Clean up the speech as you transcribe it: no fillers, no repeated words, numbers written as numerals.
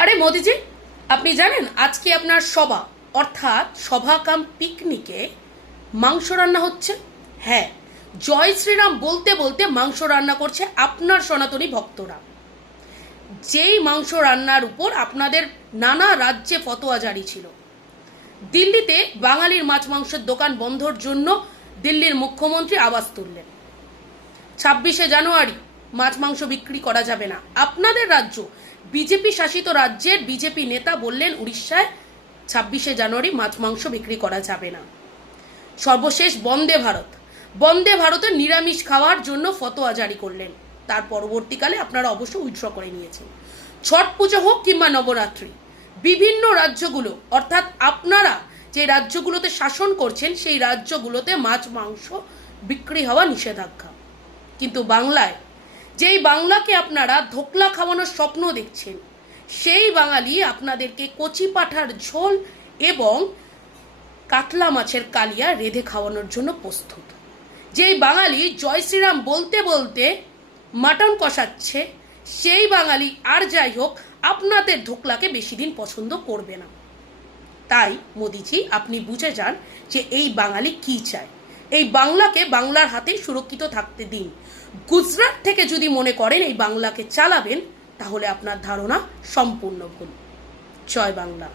আরে মোদিজি, আপনি জানেন আজকে আপনার সভা অর্থাৎ সভা কাম পিকনিকে মাংস রান্না হচ্ছে। হ্যাঁ, জয় শ্রীরাম বলতে বলতে মাংস রান্না করছে আপনার সনাতনী ভক্তরা। যেই মাংস রান্নার উপর আপনাদের নানা রাজ্যে ফতোয়া জারি ছিল। দিল্লিতে বাঙালির মাছ মাংসের দোকান বন্ধর জন্য দিল্লির মুখ্যমন্ত্রী আওয়াজ তুললেন। 26শে জানুয়ারি মাছ মাংস বিক্রি করা যাবে না। আপনাদের রাজ্য বিজেপি শাসিত রাজ্যের বিজেপি নেতা বললেন উড়িষ্যায় 26শে জানুয়ারি মাছ মাংস বিক্রি করা যাবে না। সর্বশেষ বন্দে ভারতের নিরামিষ খাওয়ার জন্য ফতোয়া জারি করলেন। তার পরবর্তীকালে আপনারা অবশ্য উইথড্র করে নিয়েছেন। ছট পুজো হোক কিংবা নবরাত্রি, বিভিন্ন রাজ্যগুলো অর্থাৎ আপনারা যে রাজ্যগুলোতে শাসন করছেন সেই রাজ্যগুলোতে মাছ মাংস বিক্রি হওয়া নিষেধাজ্ঞা। কিন্তু বাংলায়, যেই বাংলাকে আপনারা ধোকলা খাওয়ানোর স্বপ্ন দেখছেন, সেই বাঙালি আপনাদেরকে কচি পাঁঠার ঝোল এবং কাতলা মাছের কালিয়া রেঁধে খাওয়ানোর জন্য প্রস্তুত। যেই বাঙালি জয় শ্রীরাম বলতে বলতে মাটন কষাচ্ছে, সেই বাঙালি আর যাই হোক আপনাদের ধোকলাকে বেশি দিন পছন্দ করবে না। তাই মোদিজি, আপনি বুঝে যান যে এই বাঙালি কি চায়। এই বাংলাকে বাংলার হাতে সুরক্ষিত থাকতে দিন। গুজরাট থেকে যদি মনে করেন এই বাংলাকে চালাবেন, তাহলে আপনার ধারণা সম্পূর্ণ ভুল। জয় বাংলা।